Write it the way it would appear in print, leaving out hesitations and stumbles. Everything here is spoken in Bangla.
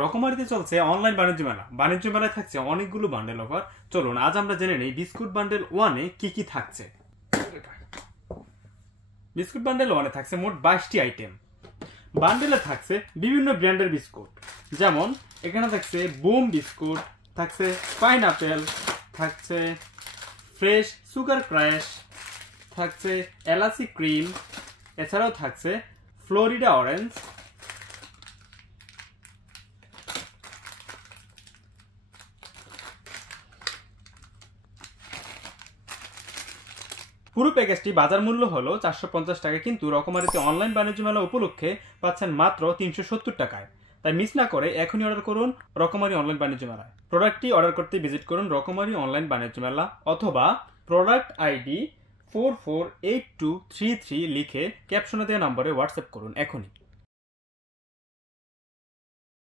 রকমারিতে চলছে অনলাইন বাণিজ্য মেলা। বাণিজ্য মেলায় থাকছে অনেকগুলো বান্ডেল অফার। চলুন আজ আমরা জেনে নেই বিস্কুট বান্ডেল 1-এ কি কি থাকছে। বিস্কুট বান্ডেল 1-এ থাকছে মোট 22টি আইটেম। বান্ডেলে থাকছে বিভিন্ন ব্র্যান্ডের বিস্কুট, যেমন এখানে থাকছে বুম বিস্কুট, থাকছে পাইনাপেল, থাকছে ফ্রেশ সুগার ক্র্যাশ, থাকছে এলাচি ক্রিম, এছাড়াও থাকছে ফ্লোরিডা অরেঞ্জ, পুরো প্যাকেজটি বাজার মূল্য হলো 450 টাকা, কিন্তু রকমারিতে অনলাইন বাণিজ্য মেলা উপলক্ষে পাচ্ছেন মাত্র 370 টাকায়। তাই মিস না করে এখনই অর্ডার করুন রকমারি অনলাইন বাণিজ্য মেলায়। প্রোডাক্টটি অর্ডার করতে ভিজিট করুন রকমারি অনলাইন বাণিজ্য মেলা, অথবা প্রোডাক্ট আইডি 448233 লিখে ক্যাপশনে দেওয়া নম্বরে হোয়াটসঅ্যাপ করুন এখনই।